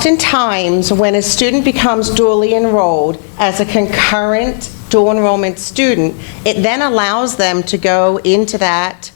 Oftentimes, when a student becomes dually enrolled as a concurrent dual enrollment student, it then allows them to go into that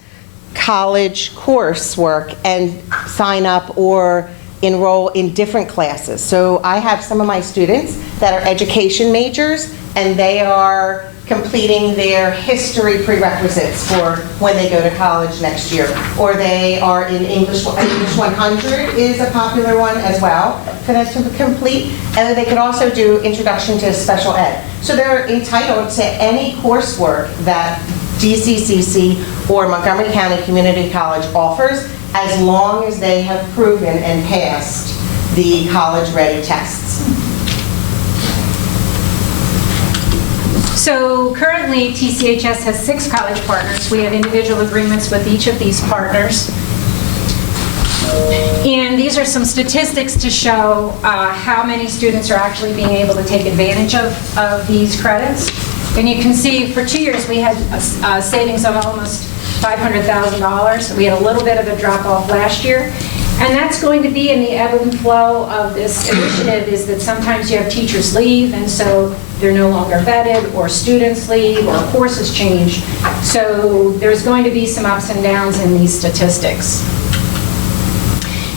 college coursework and sign up or enroll in different classes. So I have some of my students that are education majors, and they are completing their history prerequisites for when they go to college next year. Or they are in English 100 is a popular one as well for them to complete. And they could also do Introduction to Special Ed. So they're entitled to any coursework that DCCC or Montgomery County Community College offers, as long as they have proven and passed the college-ready tests. So currently, TCHS has 6 college partners. We have individual agreements with each of these partners. And these are some statistics to show how many students are actually being able to take advantage of these credits. And you can see for 2 years we had savings of almost $500,000. We had a little bit of a drop off last year. And that's going to be in the ebb and flow of this initiative, is that sometimes you have teachers leave, and so they're no longer vetted, or students leave, or courses change. So there's going to be some ups and downs in these statistics.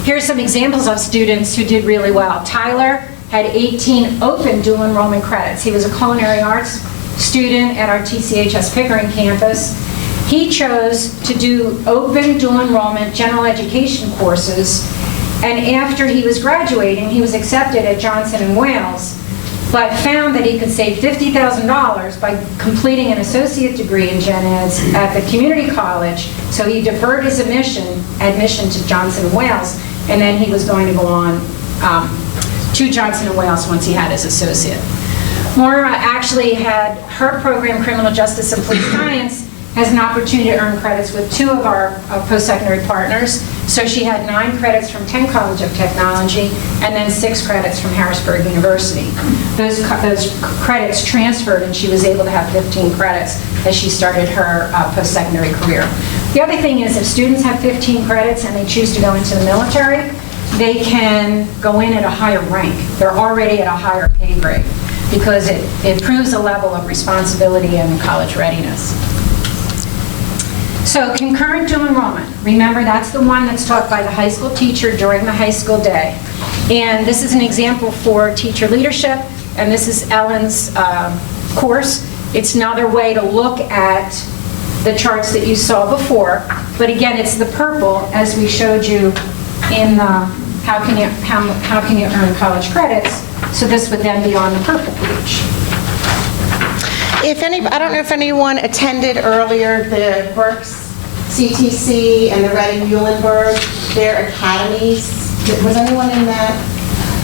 Here are some examples of students who did really well. Tyler had 18 open dual enrollment credits. He was a culinary arts student at our TCHS Pickering campus. He chose to do open dual enrollment general education courses, and after he was graduating, he was accepted at Johnson & Wales, but found that he could save $50,000 by completing an associate degree in gen eds at the community college. So he deferred his admission to Johnson & Wales, and then he was going to go on to Johnson & Wales once he had his associate. Moira actually had her program, Criminal Justice and Police Science, has an opportunity to earn credits with 2 of our post-secondary partners. So she had 9 credits from 10 College of Technology, and then 6 credits from Harrisburg University. Those credits transferred, and she was able to have 15 credits as she started her post-secondary career. The other thing is, if students have 15 credits and they choose to go into the military, they can go in at a higher rank. They're already at a higher pay grade, because it improves the level of responsibility and college readiness. So concurrent dual enrollment, remember that's the one that's taught by the high school teacher during the high school day. And this is an example for teacher leadership, and this is Ellen's course. It's another way to look at the charts that you saw before, but again, it's the purple, as we showed you in the how can you earn college credits. So this would then be on the purple page. I don't know if anyone attended earlier the Berks CTC and the Reading Muhlenberg, their academies. Was anyone in that?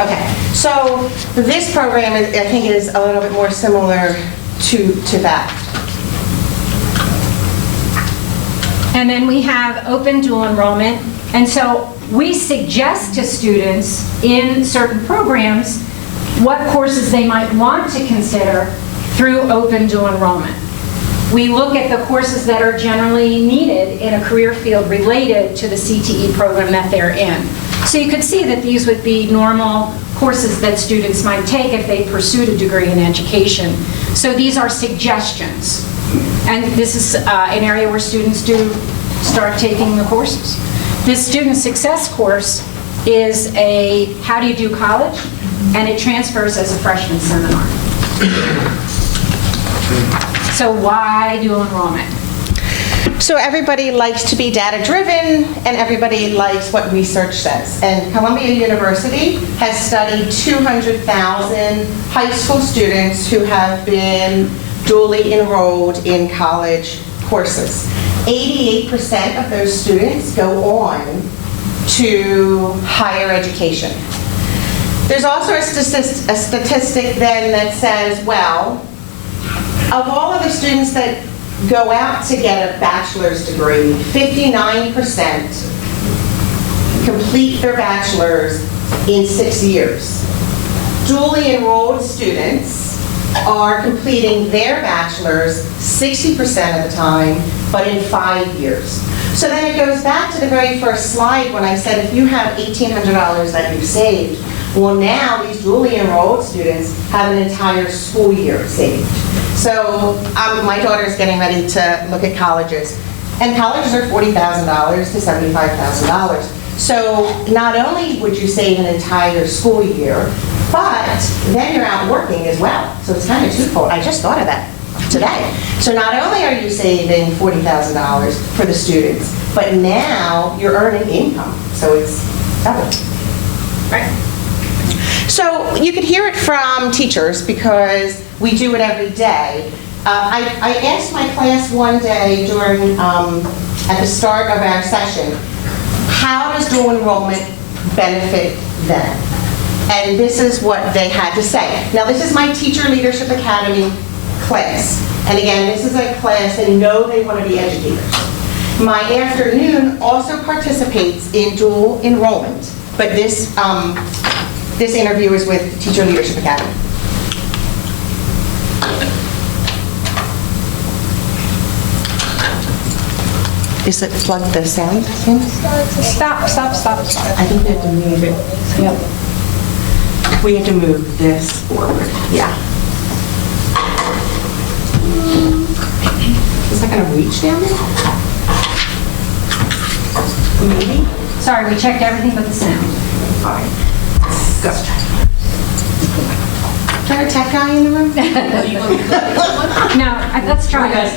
Okay, so this program, I think, is a little bit more similar to that. And then we have open dual enrollment. And so we suggest to students in certain programs what courses they might want to consider through open dual enrollment. We look at the courses that are generally needed in a career field related to the CTE program that they're in. So you could see that these would be normal courses that students might take if they pursued a degree in education. So these are suggestions. And this is an area where students do start taking the courses. This student success course is a how do you do college, and it transfers as a freshman seminar. So why dual enrollment? So everybody likes to be data-driven, and everybody likes what research says. And Columbia University has studied 200,000 high school students who have been dually enrolled in college courses. 88% of those students go on to higher education. There's also a statistic then that says, well, of all of the students that go out to get a bachelor's degree, 59% complete their bachelor's in 6 years. Dually enrolled students are completing their bachelor's 60% of the time, but in 5 years. So then it goes back to the very first slide when I said if you have $1,800 that you've saved, Well, now these dually enrolled students have an entire school year saved. So my daughter's getting ready to look at colleges, and colleges are $40,000 to $75,000. So not only would you save an entire school year, but then you're out working as well. So it's kind of twofold. I just thought of that today. So not only are you saving $40,000 for the students, but now you're earning income. So it's double. Right. So you could hear it from teachers because we do it every day. I asked my class one day during, at the start of our session, how does dual enrollment benefit them? And this is what they had to say. Now, this is my Teacher Leadership Academy class. And again, this is a class they know they want to be educators. My afternoon also participates in dual enrollment, but this interview is with Teacher Leadership Academy. Is it plugged the sound in? Stop. I think we have to move it. Yep. We have to move this forward. Yeah. Is that going to reach down there? Maybe. Sorry, we checked everything but the sound. All right. Go. Is there a tech guy in the room? No, let's try this.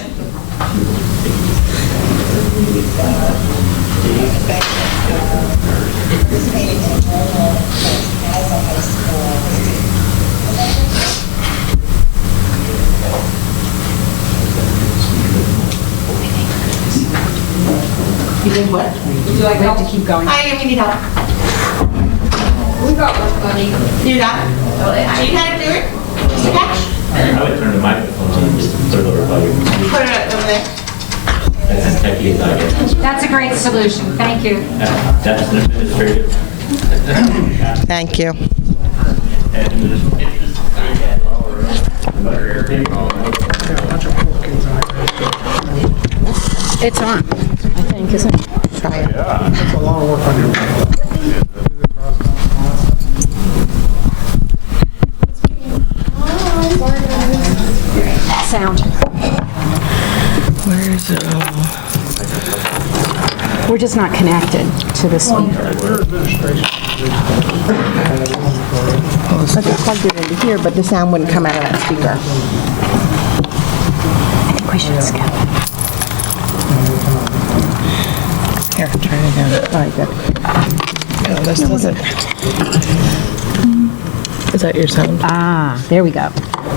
You think what? Would you like help to keep going? We need help. We got one, buddy. You got it? You know how to do it? I would turn the microphone on just to lower volume. Put it over there. That's as techy as I get. That's a great solution. Thank you. That's an administrative. Thank you. It's on, I think, isn't it? Try it. That's a lot of work on your part. Sound. Where is it? We're just not connected to the speaker. I just plugged it into here, but the sound wouldn't come out of that speaker. I think we should skip. Here, try it again. All right, good. No, this doesn't. Is that your sound? Ah, there we go.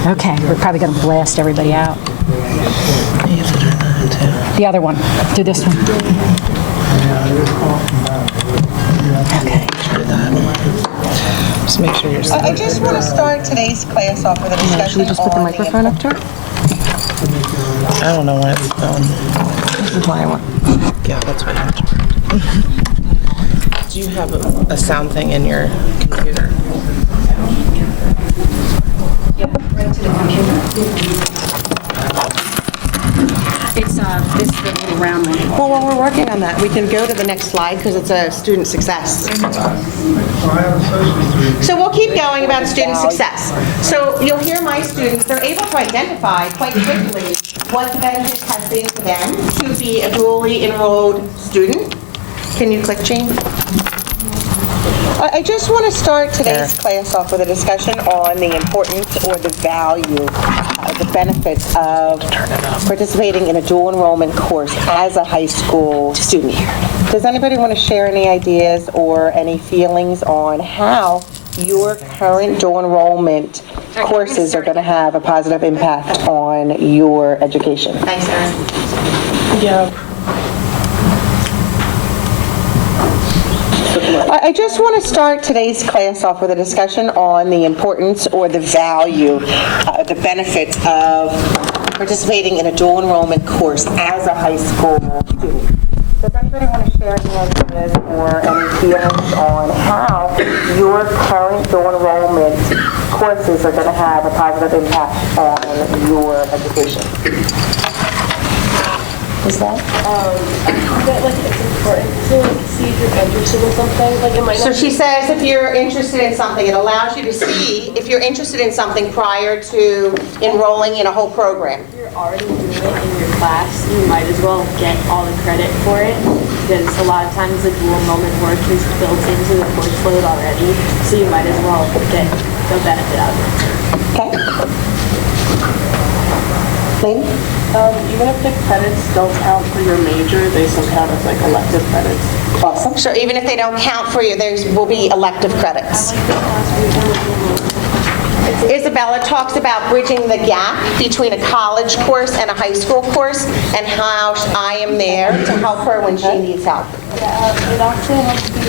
Okay, we're probably going to blast everybody out. You have to turn that too. The other one. Do this one. Okay. Try that. Just make sure you're. I just want to start today's class off with a discussion. Should we just put the microphone up to her? I don't know why it's going. This is why I want. Yeah, that's why I want to. Do you have a sound thing in your computer? Right to the computer. It's this is the little round one. Well, while we're working on that, we can go to the next slide because it's a student success. So we'll keep going about student success. So you'll hear my students, they're able to identify quite quickly what the benefits have been to them to be a dually enrolled student. Can you click, Jane? I just want to start today's class off with a discussion on the importance or the value, the benefits of participating in a dual enrollment course as a high school student. Does anybody want to share any ideas or any feelings on how your current dual enrollment courses are going to have a positive impact on your education? Thanks, Erin. Yeah. I just want to start today's class off with a discussion on the importance or the value, the benefits of participating in a dual enrollment course as a high school student. Does anybody want to share any ideas or any feelings on how your current dual enrollment courses are going to have a positive impact on your education? is that? That like it's important to like see if you're interested in something. Like it might So not she says if you're interested in something, it allows you to see if you're interested in something prior to enrolling in a whole program. if you're already doing it in your class, you might as well get all the credit for it because a lot of times the dual enrollment work is built into the course load already, so you might as well get the benefit out of it. Okay? Lynn? Even if the credits don't count for your major, they still count as like elective credits. Awesome. So even if they don't count for you, there will be elective credits. Isabella talks about bridging the gap between a college course and a high school course and how I am there to help her when she needs help. Yeah, it also helps you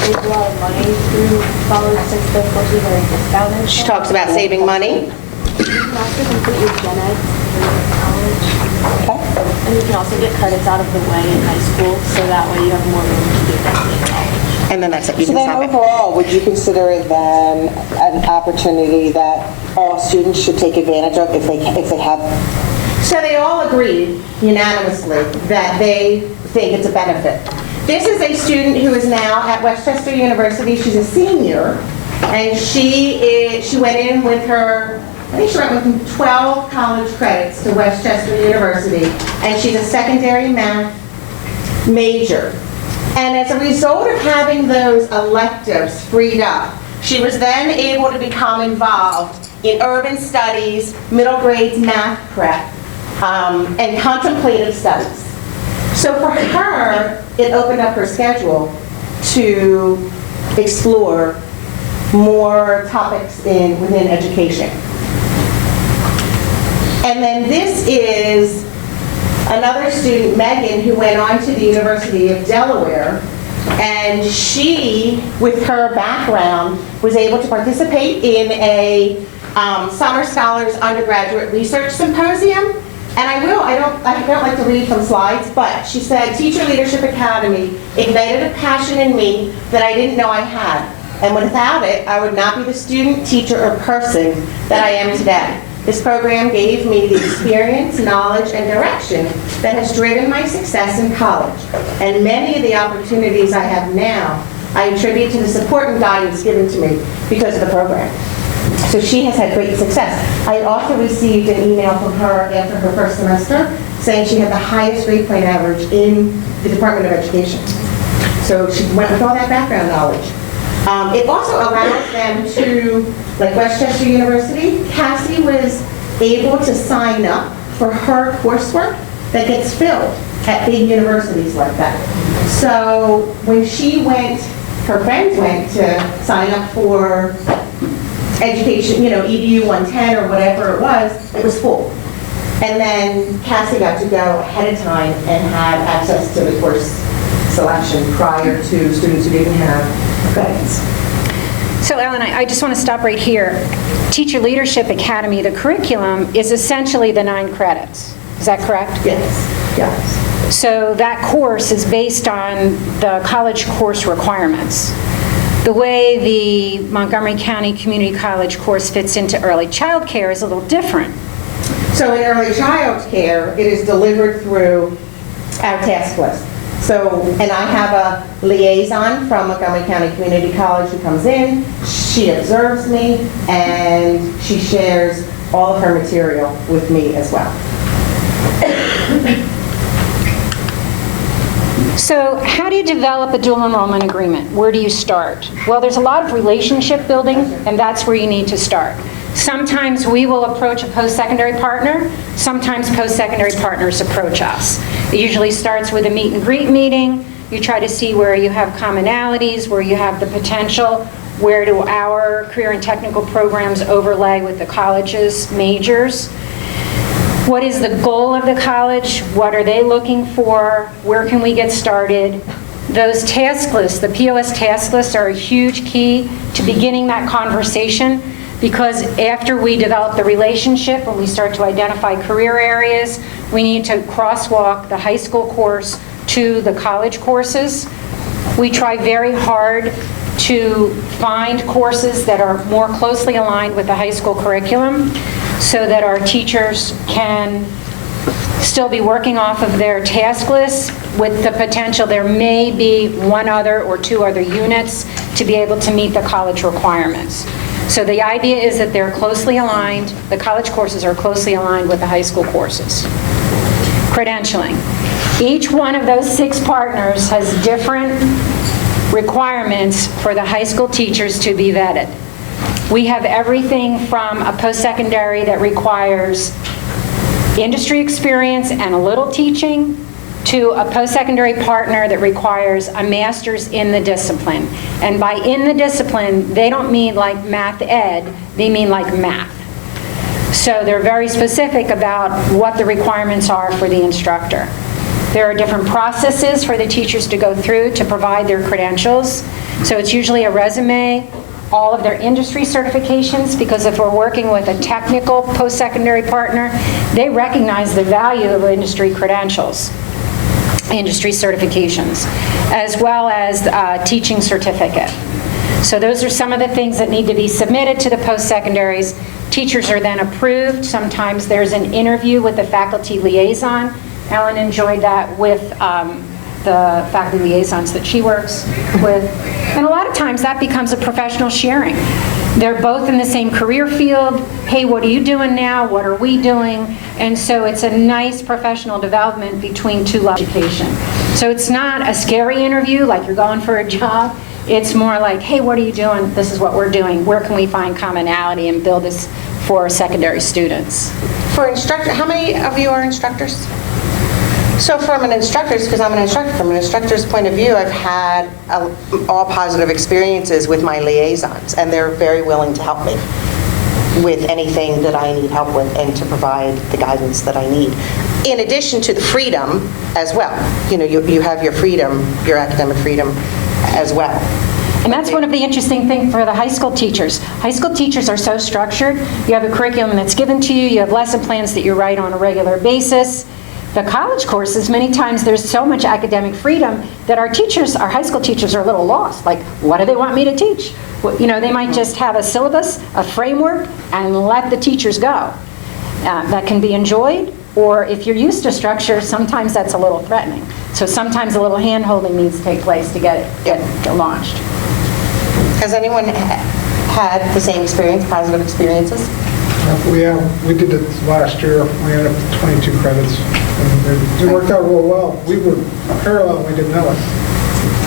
save a lot of money through college since the courses are discounted. She talks about saving money. You can also complete your gen ed in college. Okay. And you can also get credits out of the way in high school, so that way you have more room to do that in college. And then that's it. You So can then stop it. overall, would you consider it then an opportunity that all students should take advantage of if they have? So they all agreed unanimously that they think it's a benefit. This is a student who is now at Westchester University. She's a senior, and she went in with her, I think she went with 12 college credits to Westchester University, and she's a secondary math major. And as a result of having those electives freed up, she was then able to become involved in urban studies, middle grades math prep, and contemplative studies. So for her, it opened up her schedule to explore more topics within education. And then this is another student, Megan, who went on to the University of Delaware, and she, with her background, was able to participate in a Summer Scholars Undergraduate Research Symposium. And I don't like to read from slides, but she said, Teacher Leadership Academy ignited a passion in me that I didn't know I had. And without it, I would not be the student, teacher, or person that I am today. This program gave me the experience, knowledge, and direction that has driven my success in college. And many of the opportunities I have now, I attribute to the support and guidance given to me because of the program. So she has had great success. I also received an email from her after her first semester saying she had the highest grade point average in the Department of Education. So she went with all that background knowledge. It also allows them to, like Westchester University, Cassie was able to sign up for her coursework that gets filled at big universities like that. So when she went, her friends went to sign up for education, EDU 110 or whatever it was full. And then Cassie got to go ahead of time and have access to the course selection prior to students who didn't have credits. So Ellen, I just want to stop right here. Teacher Leadership Academy, the curriculum is essentially the 9 credits. Is that correct? Yes. So that course is based on the college course requirements. The way the Montgomery County Community College course fits into early child care is a little different. So in early child care, it is delivered through our task list. So, and I have a liaison from Montgomery County Community College who comes in, she observes me, and she shares all of her material with me as well. So how do you develop a dual enrollment agreement? Where do you start? Well, there's a lot of relationship building, and that's where you need to start. Sometimes we will approach a post-secondary partner. Sometimes post-secondary partners approach us. It usually starts with a meet and greet meeting. You try to see where you have commonalities, where you have the potential, where do our career and technical programs overlay with the college's majors. What is the goal of the college? What are they looking for? Where can we get started? Those task lists, the POS task lists, are a huge key to beginning that conversation, because after we develop the relationship and we start to identify career areas, we need to crosswalk the high school course to the college courses. We try very hard to find courses that are more closely aligned with the high school curriculum so that our teachers can still be working off of their task list with the potential there may be one other or two other units to be able to meet the college requirements. So the idea is that they're closely aligned, the college courses are closely aligned with the high school courses. Credentialing. Each one of those 6 partners has different requirements for the high school teachers to be vetted. We have everything from a post-secondary that requires industry experience and a little teaching, to a post-secondary partner that requires a master's in the discipline. And by in the discipline, they don't mean like math ed, they mean like math. So they're very specific about what the requirements are for the instructor. There are different processes for the teachers to go through to provide their credentials. So it's usually a resume, all of their industry certifications, because if we're working with a technical post-secondary partner, they recognize the value of industry credentials, industry certifications, as well as teaching certificate. So those are some of the things that need to be submitted to the post-secondaries. Teachers are then approved. Sometimes there's an interview with the faculty liaison. Ellen enjoyed that with the faculty liaisons that she works with. And a lot of times that becomes a professional sharing. They're both in the same career field. Hey, what are you doing now? What are we doing? And so it's a nice professional development between two levels of education. So it's not a scary interview like you're going for a job. It's more like, hey, what are you doing? This is what we're doing. Where can we find commonality and build this for secondary students? For instructor, how many of you are instructors? So from an instructor's, because I'm an instructor, from an instructor's point of view, I've had all positive experiences with my liaisons, and they're very willing to help me with anything that I need help with and to provide the guidance that I need. In addition to the freedom as well. You know, you have your freedom, your academic freedom as well. And that's one of the interesting things for the high school teachers. High school teachers are so structured. You have a curriculum that's given to you. You have lesson plans that you write on a regular basis. The college courses, many times there's so much academic freedom that our teachers, our high school teachers, are a little lost. Like, what do they want me to teach? Well, you know, they might just have a syllabus, a framework, and let the teachers go. That can be enjoyed, or if you're used to structure, sometimes that's a little threatening. So sometimes a little hand-holding needs to take place to get it launched. Has anyone had the same experience, positive experiences? We did it last year. We ended up with 22 credits. And it worked out real well. We were parallel, we didn't know it.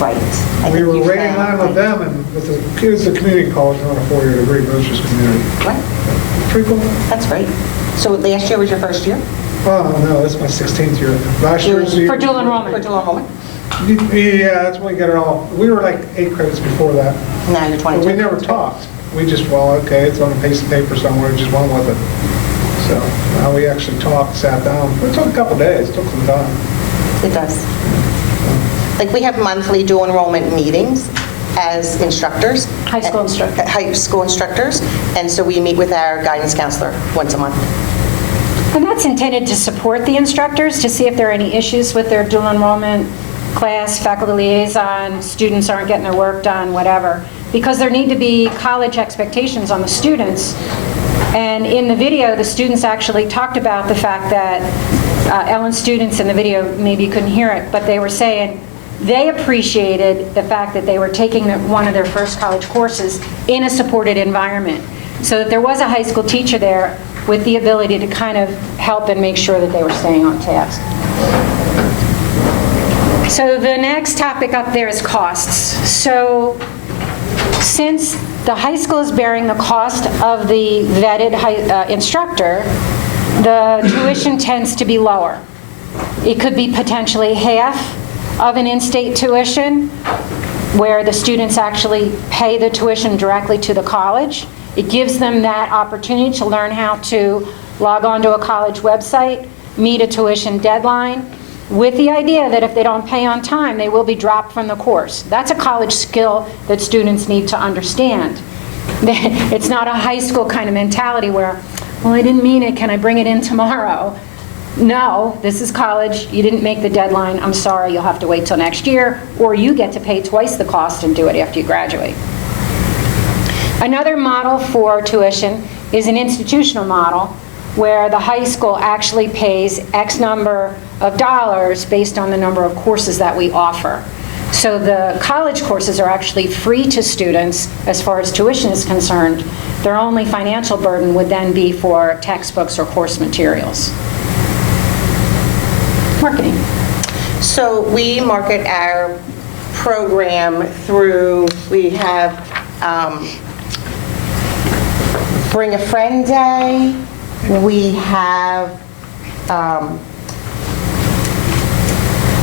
Right. We were right in line with them, and with the kids, the community college, not a 4-year degree, but it was just community. Right. Pretty cool. That's great. So last year was your first year? Oh, no, that's my 16th year. Last year's For dual enrollment. For dual enrollment? Yeah, that's when we got it all. We were like 8 credits before that. Now you're 22. But we never talked. We just, well, okay, it's on a piece of paper somewhere, just went with it. So now we actually talked, sat down. It took a couple days, it took some time. It does. Like, we have monthly dual enrollment meetings as instructors. High school instructors. High school instructors. And so we meet with our guidance counselor once a month. And that's intended to support the instructors, to see if there are any issues with their dual enrollment class, faculty liaison, students aren't getting their work done, whatever. Because there need to be college expectations on the students. And in the video, the students actually talked about the fact that, Ellen's students in the video, maybe you couldn't hear it, but they were saying they appreciated the fact that they were taking one of their first college courses in a supported environment. So that there was a high school teacher there with the ability to kind of help and make sure that they were staying on task. So the next topic up there is costs. So since the high school is bearing the cost of the vetted instructor, the tuition tends to be lower. It could be potentially half of an in-state tuition, where the students actually pay the tuition directly to the college. It gives them that opportunity to learn how to log on to a college website, meet a tuition deadline, with the idea that if they don't pay on time, they will be dropped from the course. That's a college skill that students need to understand. It's not a high school kind of mentality where, well, I didn't mean it, can I bring it in tomorrow? No, this is college, you didn't make the deadline, I'm sorry, you'll have to wait till next year, or you get to pay twice the cost and do it after you graduate. Another model for tuition is an institutional model, where the high school actually pays X number of dollars based on the number of courses that we offer. So the college courses are actually free to students as far as tuition is concerned. Their only financial burden would then be for textbooks or course materials. Marketing. So we market our program through, we have Bring a Friend Day, we have,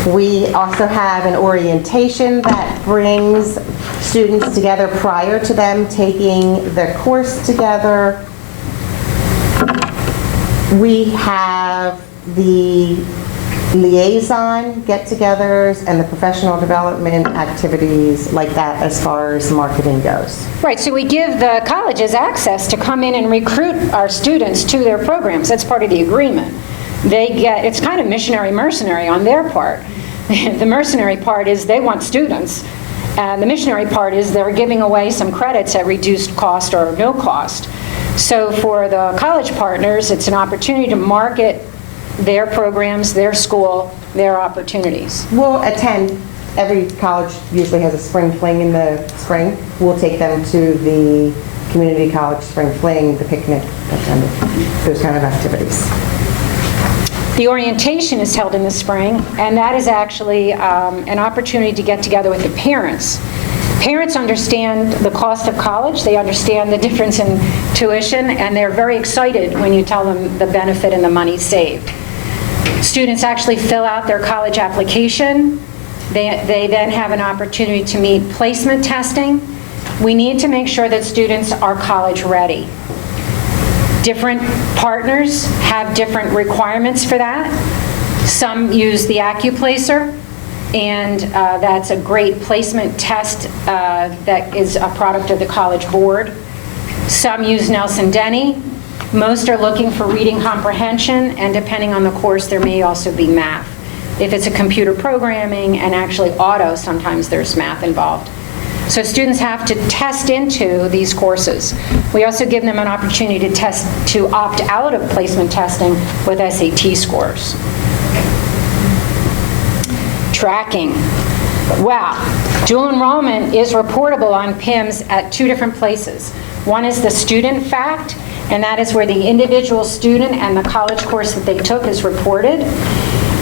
we also have an orientation that brings students together prior to them taking the course together. We have the liaison get-togethers and the professional development activities like that as far as marketing goes. Right, so we give the colleges access to come in and recruit our students to their programs. That's part of the agreement. They get, it's kind of missionary mercenary on their part. The mercenary part is they want students. The missionary part is they're giving away some credits at reduced cost or no cost. So for the college partners, it's an opportunity to market their programs, their school, their opportunities. We'll attend, every college usually has a spring fling in the spring. We'll take them to the community college spring fling, the picnic, those kind of activities. The orientation is held in the spring, and that is actually an opportunity to get together with the parents. Parents understand the cost of college, they understand the difference in tuition, and they're very excited when you tell them the benefit and the money saved. Students actually fill out their college application. They then have an opportunity to meet placement testing. We need to make sure that students are college ready. Different partners have different requirements for that. Some use the AccuPlacer, and that's a great placement test that is a product of the College Board. Some use Nelson Denny. Most are looking for reading comprehension, and depending on the course, there may also be math. If it's a computer programming and actually auto, sometimes there's math involved. So students have to test into these courses. We also give them an opportunity to opt out of placement testing with SAT scores. Tracking. Wow. Dual enrollment is reportable on PIMS at two different places. One is the student fact, and that is where the individual student and the college course that they took is reported.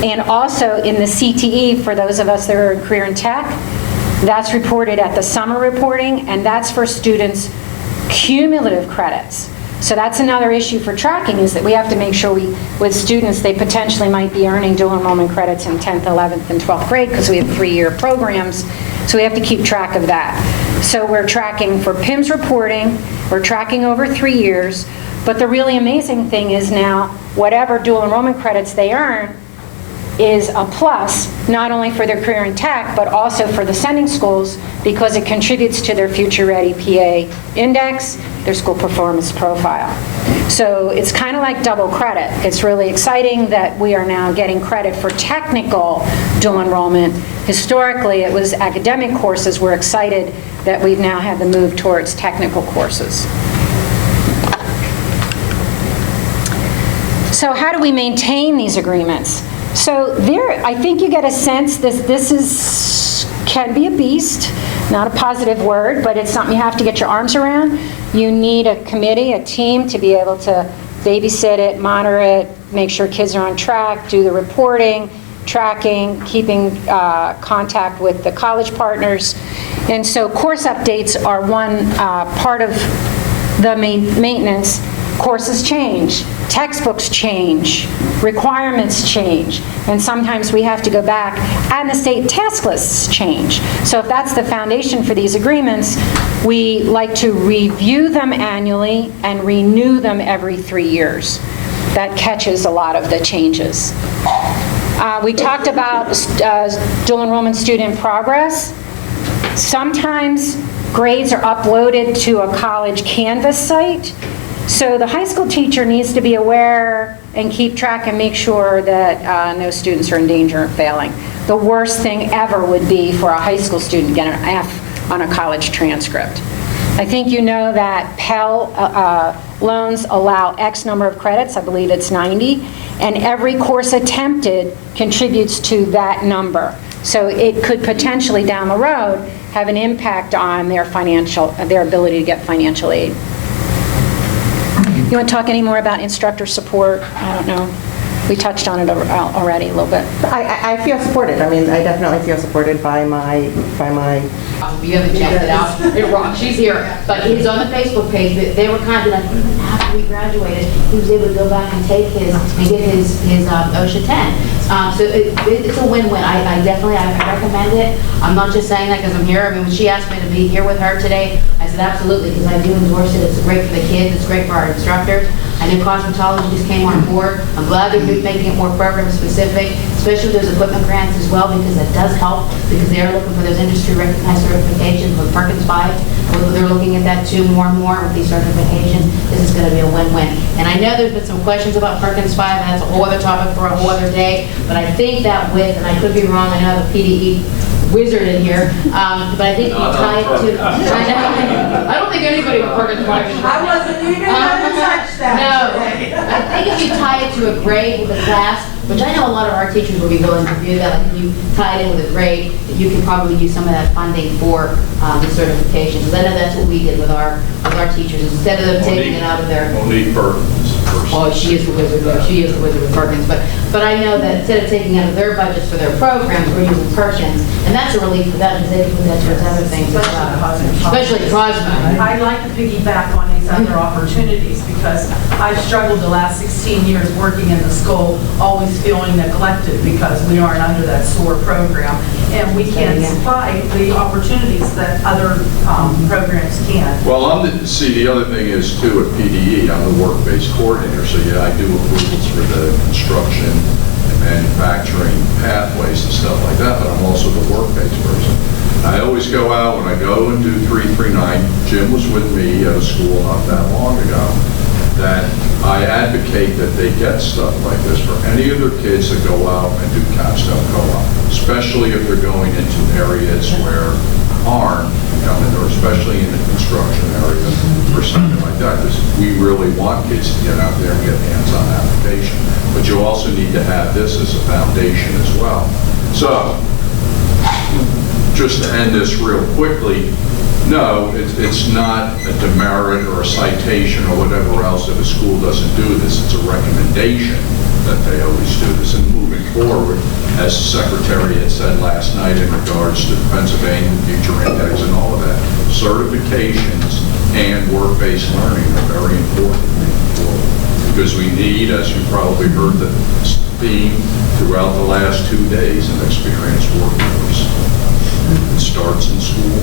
And also in the CTE, for those of us that are in career and tech, that's reported at the summer reporting, and that's for students' cumulative credits. So that's another issue for tracking, is that we have to make sure with students, they potentially might be earning dual enrollment credits in 10th, 11th, and 12th grade because we have 3-year programs. So we have to keep track of that. So we're tracking for PIMS reporting, we're tracking over 3 years, but the really amazing thing is now, whatever dual enrollment credits they earn is a plus, not only for their career in tech, but also for the sending schools, because it contributes to their Future Ready PA index, their school performance profile. So it's kind of like double credit. It's really exciting that we are now getting credit for technical dual enrollment. Historically, it was academic courses. We're excited that we've now had the move towards technical courses. So how do we maintain these agreements? So there, I think you get a sense this can be a beast, not a positive word, but it's something you have to get your arms around. You need a committee, a team to be able to babysit it, monitor it, make sure kids are on track, do the reporting, tracking, keeping contact with the college partners. And so course updates are one part of the maintenance. Courses change, textbooks change, requirements change, and sometimes we have to go back, and the state task lists change. So if that's the foundation for these agreements, we like to review them annually and renew them every 3 years. That catches a lot of the changes. We talked about dual enrollment student progress. Sometimes grades are uploaded to a college Canvas site. So the high school teacher needs to be aware and keep track and make sure that no students are in danger of failing. The worst thing ever would be for a high school student to get an F on a college transcript. I think you know that Pell loans allow X number of credits, I believe it's 90, and every course attempted contributes to that number. So it could potentially, down the road, have an impact on their ability to get financial aid. You want to talk any more about instructor support? I don't know. We touched on it already a little bit. I feel supported. I mean, I definitely feel supported by my. If you haven't checked it out, it rocks. She's here. But he's on the Facebook page. They were kind enough, even after we graduated, he was able to go back and take his and get his OSHA 10. So it's a win-win. I definitely recommend it. I'm not just saying that because I'm here. I mean, when she asked me to be here with her today, I said absolutely, because I do endorse it. It's great for the kids. It's great for our instructors. I know cosmetology just came on board. I'm glad they're making it more program specific, especially with those equipment grants as well, because that does help, because they're looking for those industry recognized certifications with Perkins 5. They're looking at that too more and more with these certifications. This is going to be a win-win. And I know there's been some questions about Perkins 5, and that's a whole other topic for a whole other day, but I think that with, and I could be wrong, I know I have a PDE wizard in here, but I think you tie it to, I don't think anybody with Perkins 5 is. I wasn't even going to touch that. No, I think if you tie it to a grade with a class, which I know a lot of our teachers will be willing to do that, like if you tie it in with a grade, you can probably use some of that funding for the certifications. I know that's what we did with our teachers. Instead of them taking it out of their... Monique Perkins. Oh, she is the wizard there. She is the wizard with Perkins. But I know that instead of taking out of their budgets for their programs, we're using Perkins. And that's a relief for them because they can put that towards other things as well. Especially Cosmo. I'd like to piggyback on these other opportunities because I've struggled the last 16 years working in the school, always feeling neglected because we aren't under that SOAR program. And we can't supply the opportunities that other programs can. Well, the other thing is too, at PDE, I'm the work-based coordinator, so yeah, I do approvals for the construction and manufacturing pathways and stuff like that, but I'm also the work-based person. I always go out, when I go and do 339, Jim was with me at a school not that long ago, that I advocate that they get stuff like this for any of their kids that go out and do capstone co-op, especially if they're going into areas where aren't coming, or especially in the construction area or something like that, because we really want kids to get out there and get hands-on application. But you also need to have this as a foundation as well. So, just to end this real quickly, no, it's not a demerit or a citation or whatever else if a school doesn't do this. It's a recommendation that they always do this. And moving forward, as the Secretary had said last night in regards to the Pennsylvania Future Index and all of that, certifications and work-based learning are very important moving forward. Because we need, as you probably heard the theme throughout the last 2 days, an experienced workforce. It starts in school.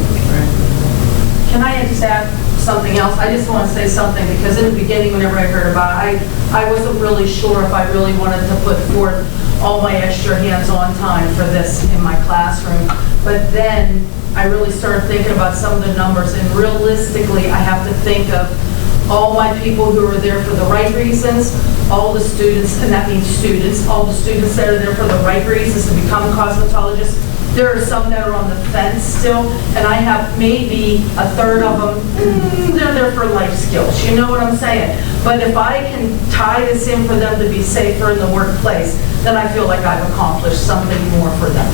Can I just add something else? I just want to say something because in the beginning, whenever I heard about it, I wasn't really sure if I really wanted to put forth all my extra hands-on time for this in my classroom. But then I really started thinking about some of the numbers, and realistically, I have to think of all my people who are there for the right reasons, all the students, and that means students, all the students that are there for the right reasons to become cosmetologists. There are some that are on the fence still, and I have maybe a third of them, they're there for life skills, you know what I'm saying? But if I can tie this in for them to be safer in the workplace, then I feel like I've accomplished something more for them.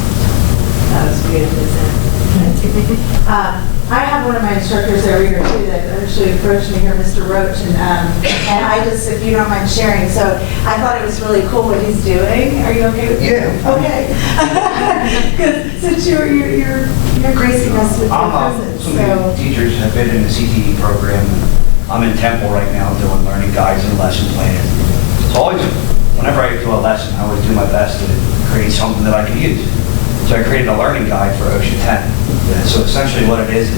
That was beautifully said. I have one of my instructors over here too that actually approached me here, Mr. Roach, and I just, if you don't mind sharing, so I thought it was really cool what he's doing. Are you okay with that? Yeah. Okay. Because since you're gracing us with your presence, Some of the teachers have been in the CTE program. I'm in Temple right now doing learning guides and lesson plans. So always, whenever I do a lesson, I always do my best to create something that I can use. So I created a learning guide for OSHA 10. Yeah, so essentially what it is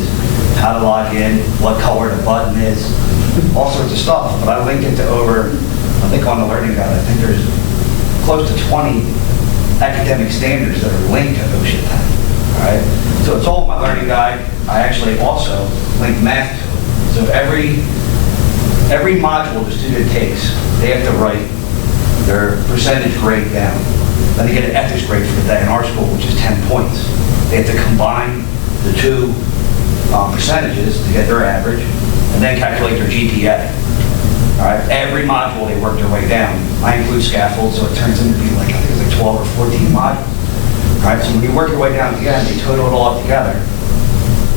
how to log in, what color the button is, all sorts of stuff. But I linked it to over, I think on the learning guide, I think there's close to 20 academic standards that are linked to OSHA 10. All right? So it's all in my learning guide. I actually also link math to it. So every module the student takes, they have to write their percentage grade down. Then they get an ethics grade for the day in our school, which is 10 points. They have to combine the two percentages to get their average, and then calculate their GPA. All right, every module they work their way down. I include scaffold, so it turns into be like, I think it's like 12 or 14 modules. All right, so when you work your way down at the end, they total it all up together.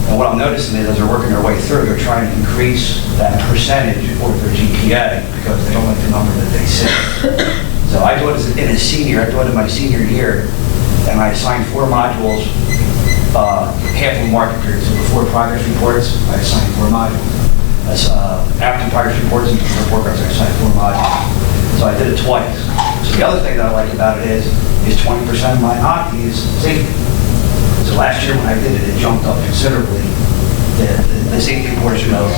And what I'm noticing is as they're working their way through, they're trying to increase that percentage for their GPA because they don't like the number that they say. So I do it in a senior, I do it in my senior year, and I assign 4 modules, half of market period. So before progress reports, I assign 4 modules. After progress reports and report cards, I assign 4 modules. So I did it twice. So the other thing that I like about it is 20% of my OCTI is safety. So last year when I did it, it jumped up considerably, the safety portion of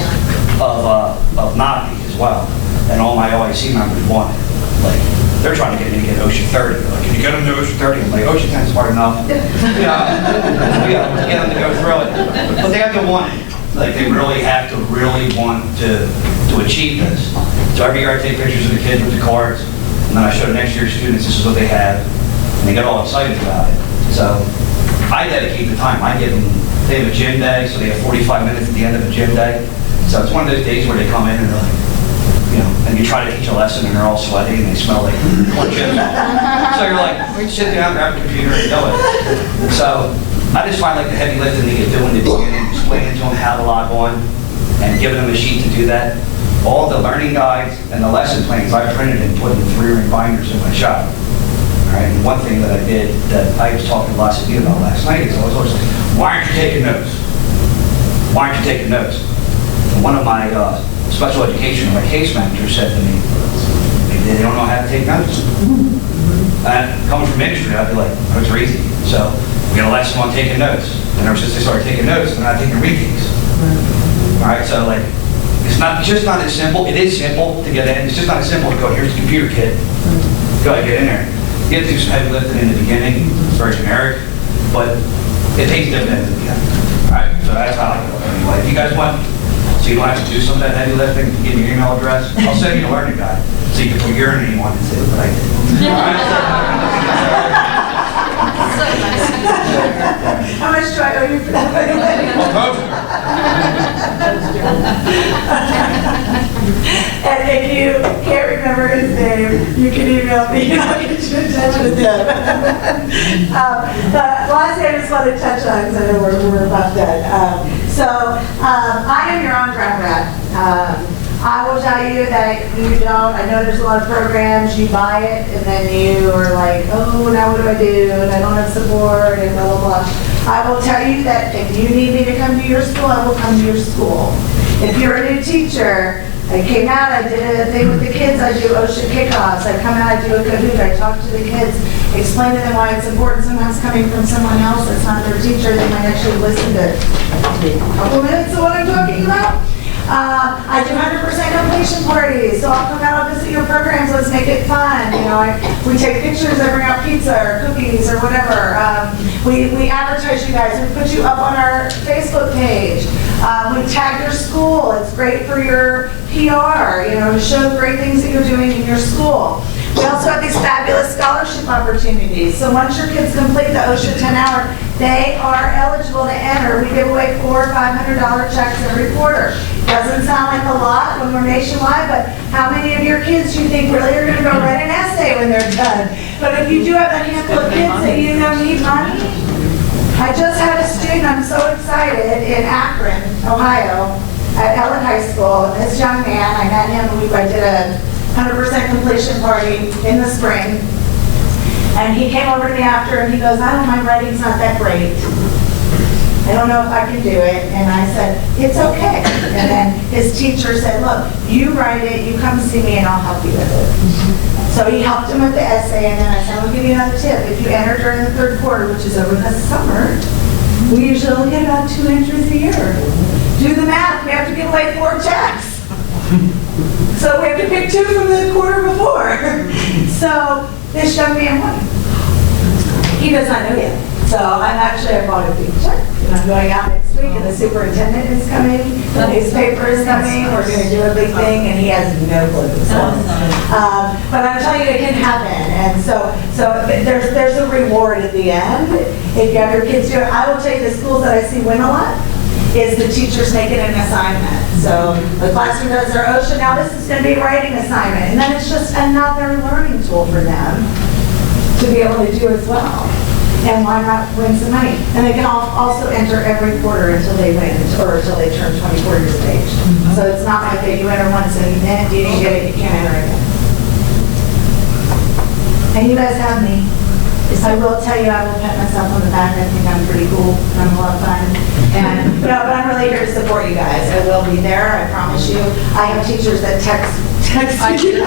NOCTI as well. And all my OIC members want it. Like, they're trying to get me to get OSHA 30. They're like, can you get them to OSHA 30? I'm like, OSHA 10 is hard enough. We get them to go through it. But they have to want it. Like, they really have to want to achieve this. So every year I take pictures of the kids with the cards, and then I show next year's students this is what they have, and they get all excited about it. So I dedicate the time. I give them, they have a gym day, so they have 45 minutes at the end of a gym day. So it's one of those days where they come in and they're like, and you try to teach a lesson and they're all sweaty and they smell like corn chips. So you're like, sit down, grab a computer and do it. So I just find like the heavy lifting that you do in the beginning, explaining to them how to log on and giving them a sheet to do that. All the learning guides and the lesson plans I printed and put in 3-ring binders in my shop. All right, and one thing that I did that I was talking to lots of you about last night is I was always like, why aren't you taking notes? Why aren't you taking notes? And one of my special education, my case manager said to me, they don't know how to take notes. And coming from industry, I'd be like, notes are easy. So we got a lesson on taking notes. And ever since they started taking notes, they're not taking retakes. All right, so like, it's just not as simple. It is simple to get in. It's just not as simple to go, here's the computer kit. Go ahead, get in there. You have to do some heavy lifting in the beginning. It's very generic, but it takes dividends at the end. All right, so that's how I go. Anyway, if you guys want, so you don't have to do some of that heavy lifting, give me your email address. I'll send you a learning guide so you can put your name on and say what I did. All right? How much do I owe you for that? And if you can't remember his name, you can email me and I'll get you in touch with him. The last thing I just want to touch on, because I know we're about done. I am your on-ground rep. I will tell you that you don't, I know there's a lot of programs, you buy it, and then you are like, oh, now what do I do? And I don't have support, and blah, blah, blah. I will tell you that if you need me to come to your school, I will come to your school. If you're a new teacher, I came out, I did a thing with the kids, I do OSHA kickoffs, I come out, I do a Kahoot, I talk to the kids, explain to them why it's important. Sometimes coming from someone else that's not their teacher, they might actually listen to a couple minutes of what I'm talking about. I do 100% completion parties, so I'll come out, I'll visit your programs, let's make it fun. We take pictures, I bring out pizza or cookies or whatever. We advertise you guys, we put you up on our Facebook page. We tag your school, it's great for your PR, to show great things that you're doing in your school. We also have these fabulous scholarship opportunities. So once your kids complete the OSHA 10 hour, they are eligible to enter. We give away $400 or $500 checks every quarter. Doesn't sound like a lot when we're nationwide, but how many of your kids do you think really are going to go write an essay when they're done? But if you do have a handful of kids that you know need money, I just had a student, I'm so excited, in Akron, Ohio, at Ellen High School. This young man, I met him, I did a 100% completion party in the spring. And he came over to me after and he goes, my writing's not that great. I don't know if I can do it. And I said, it's okay. And then his teacher said, look, you write it, you come see me and I'll help you with it. So he helped him with the essay, and then I said, I'll give you another tip. If you enter during the third quarter, which is over the summer, we usually only get about 2 entries a year. Do the math, we have to give away 4 checks. So we have to pick 2 from the quarter before. So this young man won. He does not know yet. So I bought a big check, and I'm going out next week, and the superintendent is coming, the newspaper is coming, we're going to do a big thing, and he has no clue. But I'm telling you, it can happen. And so there's a reward at the end. If you have your kids do it, I will tell you the schools that I see win a lot is the teachers make it an assignment. So the classroom does their OSHA, now this is going to be a writing assignment, and then it's just another learning tool for them to be able to do as well. And why not win some money? And they can also enter every quarter until they win, or until they turn 24 years of age. So it's not like you enter once and then you didn't get it, you can't enter again. And you guys have me. I will tell you, I will pat myself on the back. I think I'm pretty cool. I'm a lot of fun. And, but I'm really here to support you guys. I will be there, I promise you. I have teachers that text I me. did.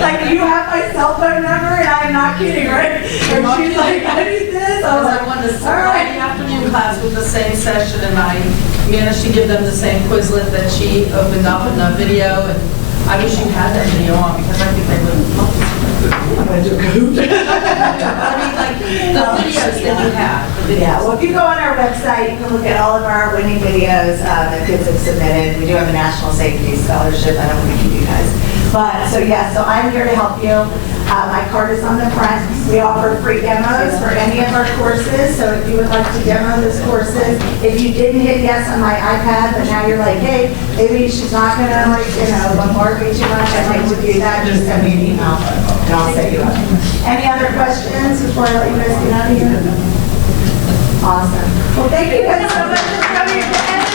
Like, you have my cell phone number, and I'm not kidding, right? And she's like, I need this. I was I like, went to all right. Friday afternoon class with the same session, and I managed to give them the same Quizlet that she opened up in the video, and I wish you had that video on, because I think they would love to see that. I'm going to do a Kahoot. I mean, like, the videos that you have. Yeah, well, if you go on our website, you can look at all of our winning videos that kids have submitted. We do have a National Safety Scholarship. I don't want to keep you guys. But, so yeah, so I'm here to help you. My card is on the front. We offer free demos for any of our courses. So if you would like to demo those courses, if you didn't hit yes on my iPad, but now you're like, hey, maybe she's not going to, like, bombard me too much, I'd like to do that, just send me an email and I'll set you up. Any other questions before I let you guys get out of here? Awesome. Well, thank you guys so much for coming.